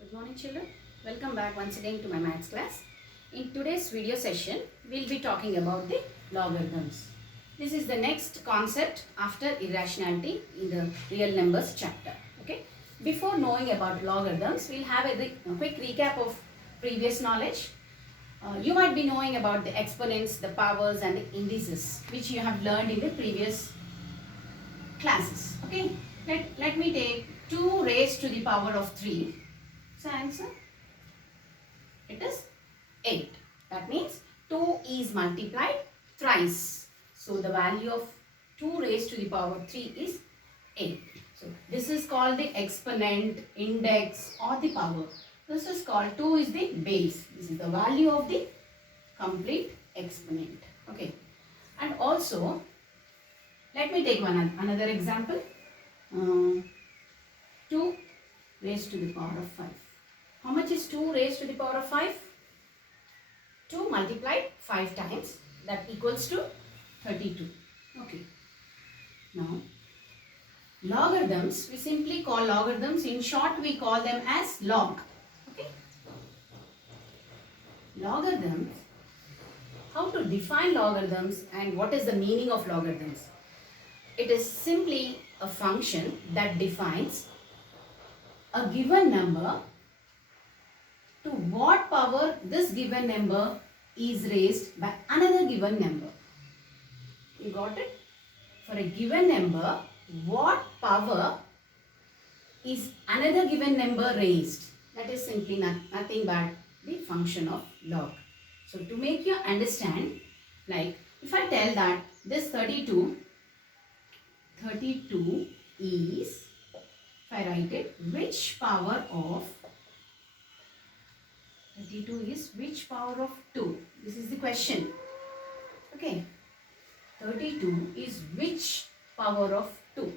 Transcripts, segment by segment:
Good morning children. Welcome back once again to my maths class. In today's video session, we'll be talking about the logarithms. This is the next concept after irrationality in the real numbers chapter. Okay. Before knowing about logarithms, we'll have a quick recap of previous knowledge. You might be knowing about the exponents, the powers and the indices which you have learned in the previous classes. Okay. Let me take 2 raised to the power of 3. So answer, it is 8. That means 2 is multiplied thrice. So the value of 2 raised to the power of 3 is 8. So this is called the exponent, index or the power. This is called 2 is the base. This is the value of the complete exponent. Okay. And also let me take another example. 2 raised to the power of 5. How much is 2 raised to the power of 5? 2 multiplied 5 times, that equals to 32. Okay. Now, logarithms, we simply call logarithms. In short, we call them as log. Okay. Logarithms, how to define logarithms and what is the meaning of logarithms? It is simply a function that defines a given number to what power this given number is raised by another given number. You got it? For a given number, what power is another given number raised? That is simply nothing but the function of log. So to make you understand, like if I tell that this 32 is, if I write it, which power of 32 is which power of 2? This is the question. Okay. 32 is which power of 2?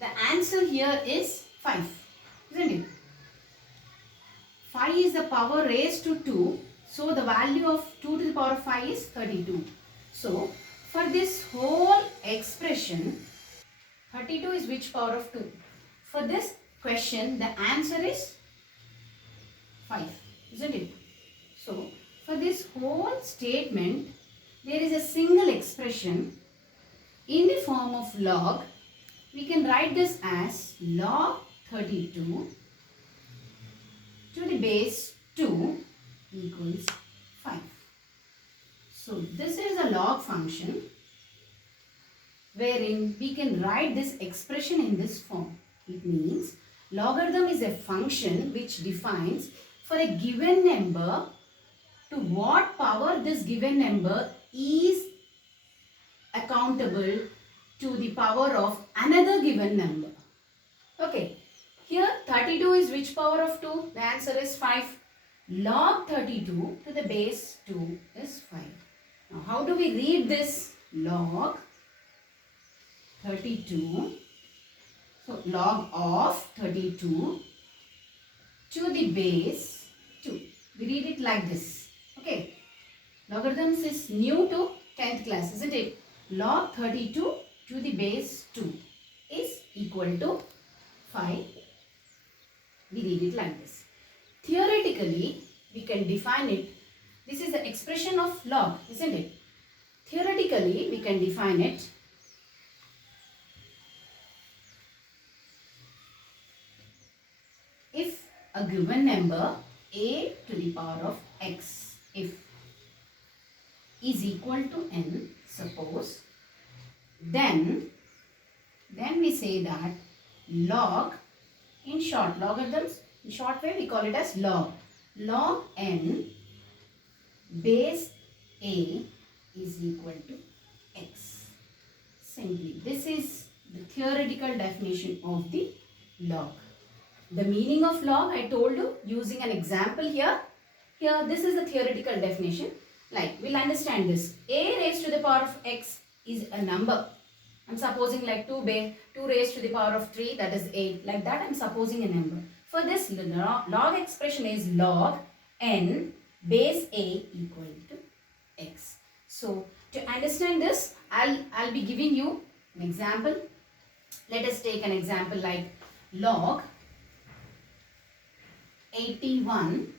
The answer here is 5. Isn't it? 5 is the power raised to 2. So the value of 2 to the power of 5 is 32. So for this whole expression, 32 is which power of 2? For this question, the answer is 5. Isn't it? So, for this whole statement, there is a single expression in the form of log. We can write this as log 32 to the base 2 equals 5. So, this is a log function wherein we can write this expression in this form. It means logarithm is a function which defines for a given number to what power this given number is accountable to the power of another given number. Okay. Here 32 is which power of 2? The answer is 5. Log 32 to the base 2 is 5. Now how do we read this? Log 32. So log of 32 to the base 2. We read it like this. Okay. Logarithms is new to 10th class, isn't it? Log 32 to the base 2 is equal to 5. We read it like this. Theoretically, we can define it. This is the expression of log, isn't it? Theoretically, we can define it if a given number a to the power of x, if is equal to n, suppose, then we say that log, in short, logarithms, in short way we call it as log n base a is equal to x. Simply, this is the theoretical definition of the log. The meaning of log I told you using an example here. Here this is the theoretical definition. Like we'll understand this. A raised to the power of x is a number. I'm supposing like 2 raised to the power of 3, that is 8. Like that I'm supposing a number. For this log expression is log n base a equal to x. So to understand this, I'll be giving you an example. Let us take an example like log 81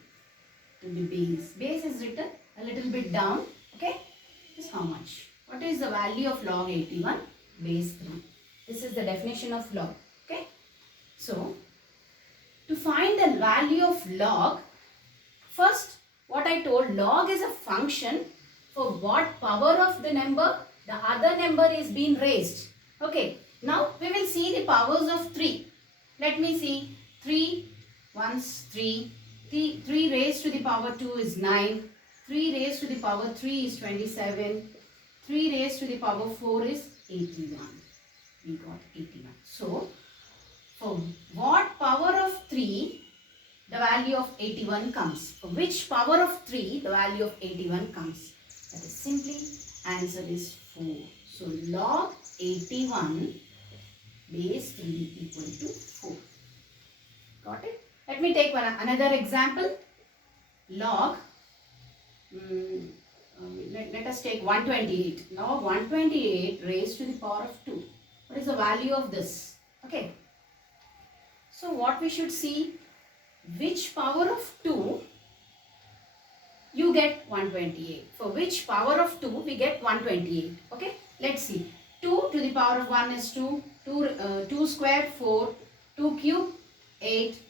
to the base. Base is written a little bit down. Okay. This is how much? What is the value of log 81? Base 3. This is the definition of log. Okay. So, to find the value of log, first what I told, log is a function for what power of the number the other number is being raised. Okay. Now we will see the powers of 3. Let me see. 3 ones 3. 3 raised to the power 2 is 9. 3 raised to the power 3 is 27. 3 raised to the power 4 is 81. We got 81. So, for what power of 3 the value of 81 comes? For which power of 3 the value of 81 comes? That is simply, answer is 4. So, log 81 base 3 equal to 4. Got it? Let me take another example. Log, let us take 128. Log 128 raised to the power of 2. What is the value of this? Okay. So, what we should see, which power of 2 you get 128. For which power of 2 we get 128. Okay. Let's see. 2 to the power of 1 is 2. 2 square 4. 2 cube 8.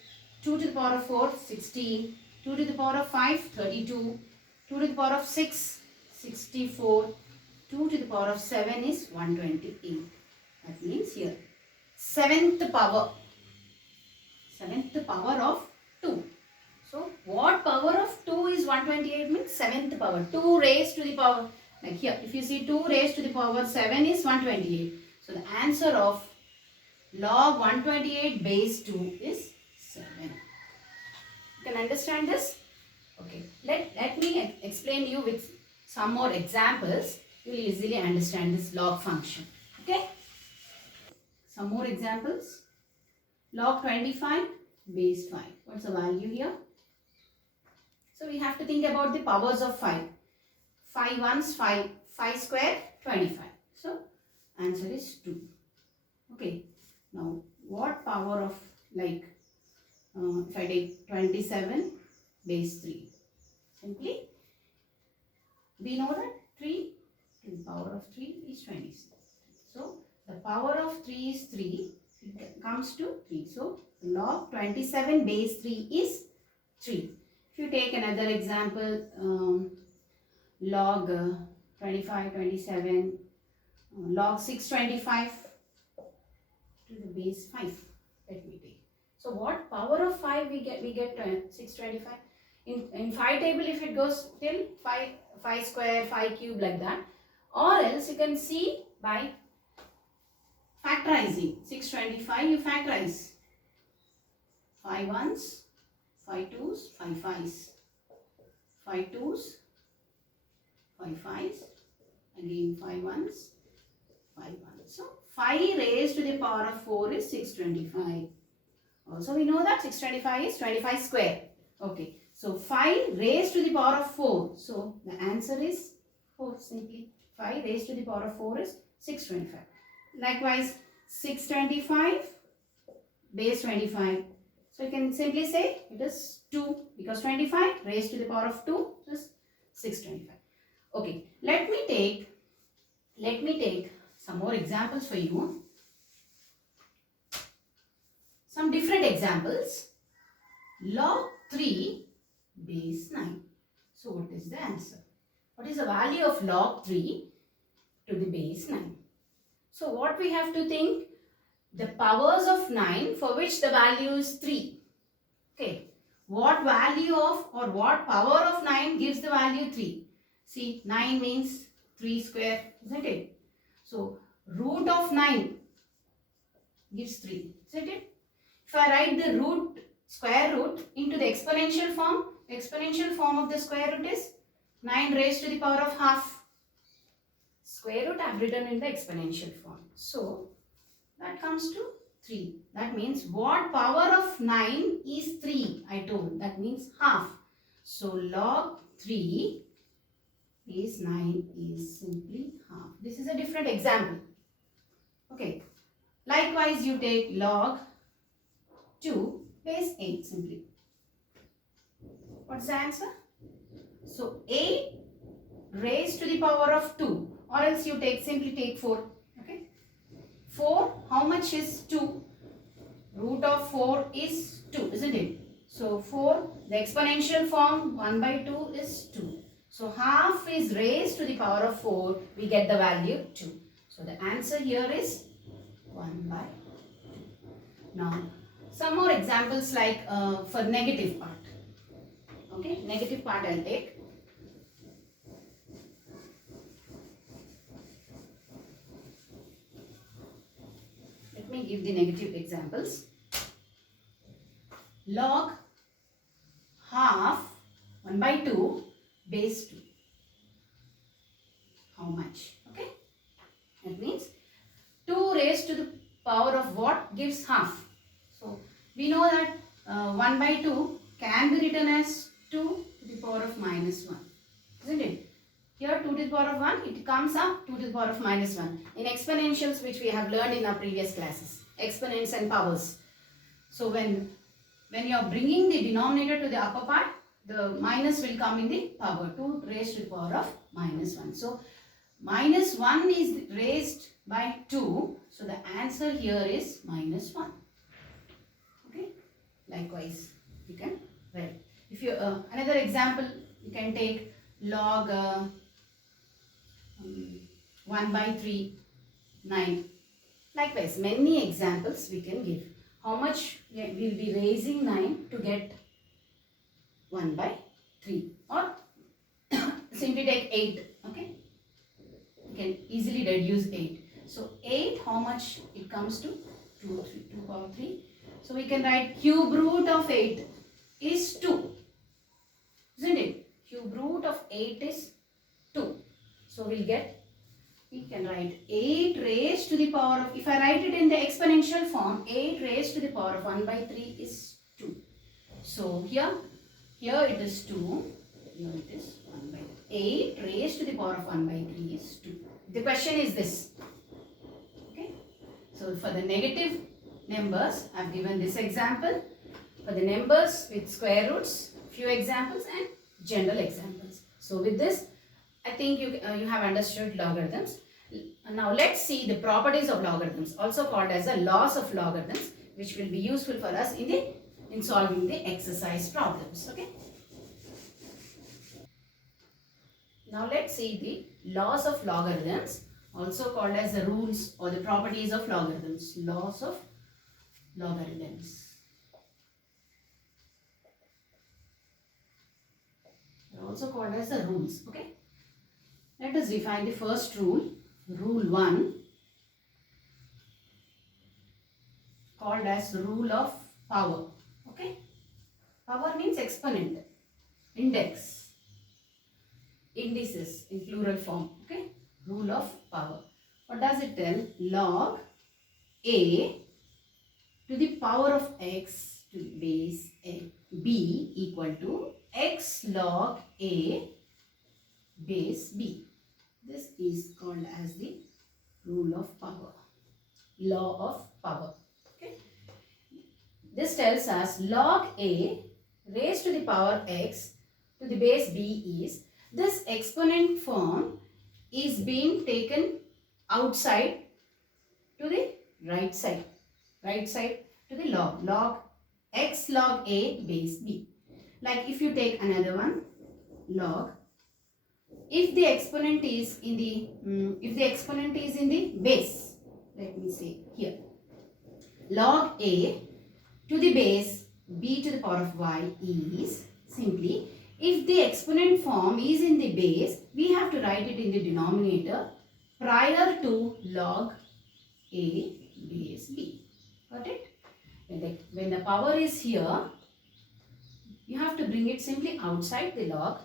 2 to the power of 4 16. 2 to the power of 5 32. 2 to the power of 6 64. 2 to the power of 7 is 128. That means here seventh power of 2. So, what power of 2 is 128 means seventh power. 2 raised to the power, like here, if you see 2 raised to the power 7 is 128. So, the answer of log 128 base 2 is 7. You can understand this? Okay. Let me explain you with some more examples. You will easily understand this log function. Okay. Some more examples. Log 25 base 5. What's the value here? So, we have to think about the powers of 5. 5 ones 5. 5 square 25. So, answer is 2. Okay. Now, what power of, like, if I take 27 base 3. Simply, we know that 3 to the power of 3 is 26. So, the power of 3 is 3. It comes to 3. So, log 27 base 3 is 3. If you take another example, log 25, 27, log 625 to the base 5. Let me take. So, what power of 5 we get? We get 625. In 5 table, if it goes till 5 square, 5 cube, like that. Or else you can see by factorizing. 625 you factorize. 5 ones, 5 twos, 5 fives. 5 twos, 5 fives. Again 5 ones, 5 ones. So 5 raised to the power of 4 is 625. Also we know that 625 is 25 square. Okay. So 5 raised to the power of 4. So the answer is 4 simply. 5 raised to the power of 4 is 625. Likewise 625 base 25. So you can simply say it is 2 because 25 raised to the power of 2 is 625. Okay, let me take some more examples for you. Some different examples. Log 3 base 9. So what is the answer? What is the value of log 3 to the base 9? So what we have to think? The powers of 9 for which the value is 3. Okay. What value of or what power of 9 gives the value 3? See, 9 means 3 square, isn't it? So, root of 9 gives 3, isn't it? If I write the root, square root into the exponential form of the square root is 9 raised to the power of half. Square root I have written in the exponential form. So, that comes to 3. That means what power of 9 is 3? I told. That means half. So, log 3 base 9 is simply half. This is a different example. Okay. Likewise, you take log 2 base 8 simply. What's the answer? So 8 raised to the power of 2, or else you simply take 4. Okay. 4, how much is 2? Root of 4 is 2, isn't it? So 4, the exponential form 1 by 2 is 2. So half is raised to the power of 4, we get the value 2. So the answer here is 1 by 2. Now some more examples like for negative part. Okay, negative part I'll take. Let me give the negative examples. Log half 1 by 2 base 2. How much? Okay. That means 2 raised to the power of what gives half. So we know that 1 by 2 can be written as 2 to the power of minus 1. Isn't it? Here 2 to the power of 1, it comes up 2 to the power of minus 1. In exponentials, which we have learned in our previous classes. Exponents and powers. So when you are bringing the denominator to the upper part, the minus will come in the power. 2 raised to the power of minus 1. So minus 1 is raised by 2. So the answer here is minus 1. Okay. Likewise, you can write. If you another example, you can take log 1 by 3, 9. Likewise, many examples we can give. How much we will be raising 9 to get 1 by 3, or simply take 8. Okay, you can easily deduce 8. So 8, how much it comes to? 2 power 3. So we can write cube root of 8 is 2. Isn't it? Cube root of 8 is 2. So we can write 8 raised to the power of, if I write it in the exponential form, 8 raised to the power of 1 by 3 is 2. So here it is 2, here it is 1 by 3. 8 raised to the power of 1 by 3 is 2. The question is this. Okay. So for the negative numbers, I have given this example. For the numbers with square roots, few examples and general examples. So with this, I think you have understood logarithms. Now let's see the properties of logarithms, also called as the laws of logarithms, which will be useful for us in solving the exercise problems. Okay. Now let's see the laws of logarithms, also called as the rules or the properties of logarithms. Laws of logarithms. They are also called as the rules. Okay. Let us define the first rule. Rule 1, called as rule of power. Okay. Power means exponent, index, indices in plural form. Okay. Rule of power. What does it tell? Log a to the power of x to the base b equal to x log a base b. This is called as the rule of power, law of power. Okay. This tells us log a raised to the power x to the base b is, this exponent form is being taken outside to the right side to the log x log a base b. Like if you take another one, log, if the exponent is in the base, let me say here, log a to the base b to the power of y is simply, if the exponent form is in the base, we have to write it in the denominator prior to log a base b. Got it? When the power is here, you have to bring it simply outside the log.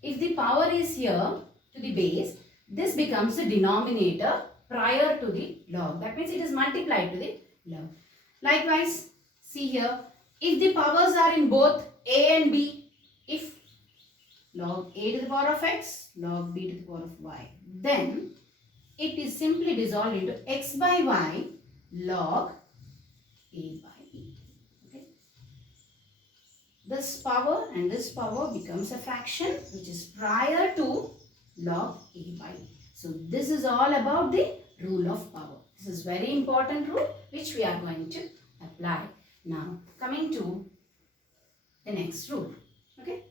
If the power is here to the base, this becomes the denominator prior to the log. That means it is multiplied to the log. Likewise, see here, if the powers are in both a and b, if log a to the power of x, log b to the power of y, then it is simply dissolved into x by y log a by b. Okay. this power and this power becomes a fraction which is prior to log a by. So this is all about the rule of power. This is very important rule which we are going to apply. Now coming to the next rule. Okay.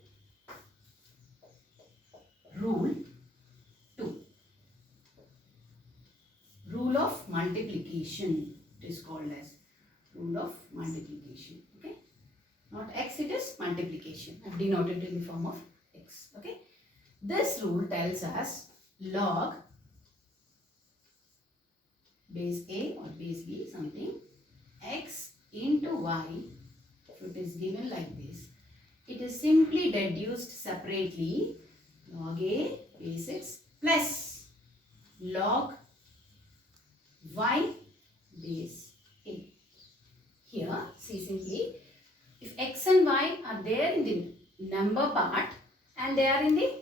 Rule 2. Rule of multiplication. It is called as rule of multiplication. Okay. Not x, it is multiplication. I have denoted in the form of x. Okay. This rule tells us log base a or base b something x into y, so it is given like this. It is simply deduced separately log a base x plus log y base a. Here see simply, if x and y are there in the number part and they are in the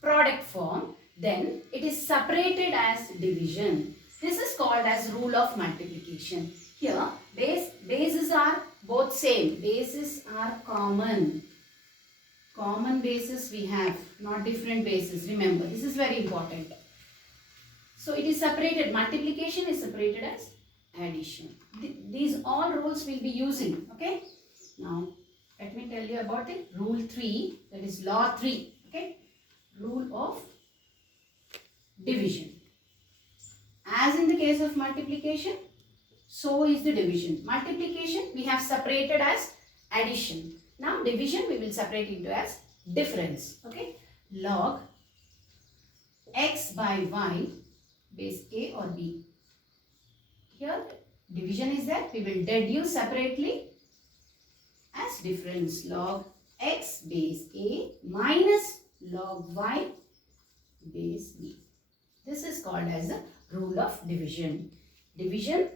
product form, then it is separated as division. This is called as rule of multiplication. Here bases are both same. Bases are common. Common bases we have, not different bases. Remember, this is very important. So it is separated. Multiplication is separated as addition. These all rules will be using. Okay. Now let me tell you about it. Rule 3, that is law 3. Okay. Rule of division. As in the case of multiplication, so is the division. Multiplication we have separated as addition. Now division we will separate into as difference. Okay. Log x by y base a or b. Here division is there. We will deduce separately as difference. Log x base a minus log y base b. This is called as the rule of division. Division,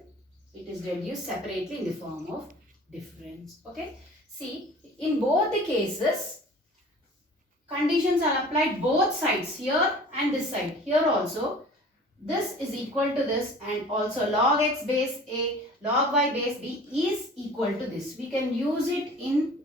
it is deduced separately in the form of difference. Okay. See, in both the cases, conditions are applied both sides, here and this side. Here also, this is equal to this, and also log x base a, log y base b is equal to this. We can use it in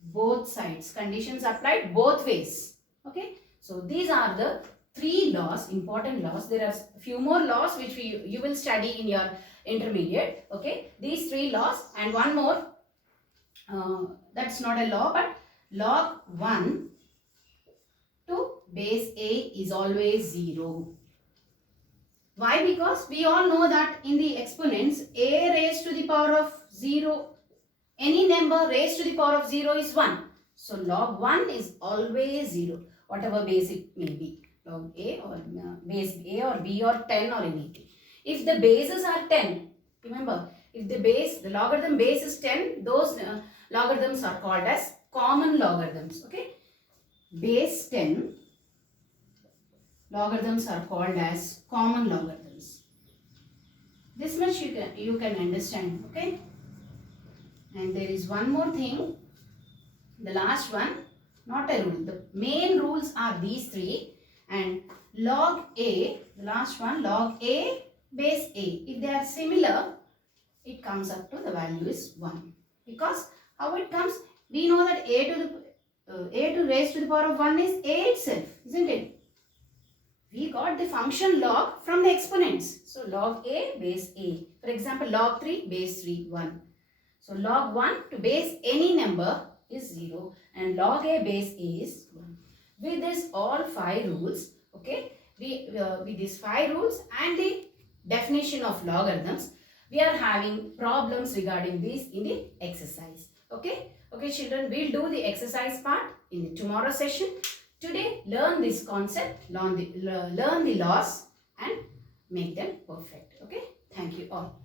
both sides. Conditions applied both ways. Okay. So these are the 3 laws, important laws. There are a few more laws which you will study in your intermediate. Okay. These 3 laws and one more. That's not a law, but log 1 to base a is always 0. Why? Because we all know that in the exponents, a raised to the power of 0, any number raised to the power of 0 is 1. So log 1 is always 0, whatever base it may be. Log a or base a or b or 10 or anything. If the bases are 10, remember, if the logarithm base is 10, those logarithms are called as common logarithms. Okay. Base 10 logarithms are called as common logarithms. This much you can understand. Okay. And there is one more thing. The last one, not a rule. The main rules are these 3. And log a, the last one, log a base a. If they are similar, it comes up to the value is 1. Because how it comes? We know that a to raised to the power of 1 is a itself, isn't it? We got the function log from the exponents. So log a base a. For example, log 3 base 3, 1. So log 1 to base any number is 0 and log a base a is 1. With this all 5 rules, okay, with these 5 rules and the definition of logarithms, we are having problems regarding this in the exercise. Okay, okay children, we'll do the exercise part in the tomorrow session. Today, learn this concept, learn the laws and make them perfect. Okay, thank you all.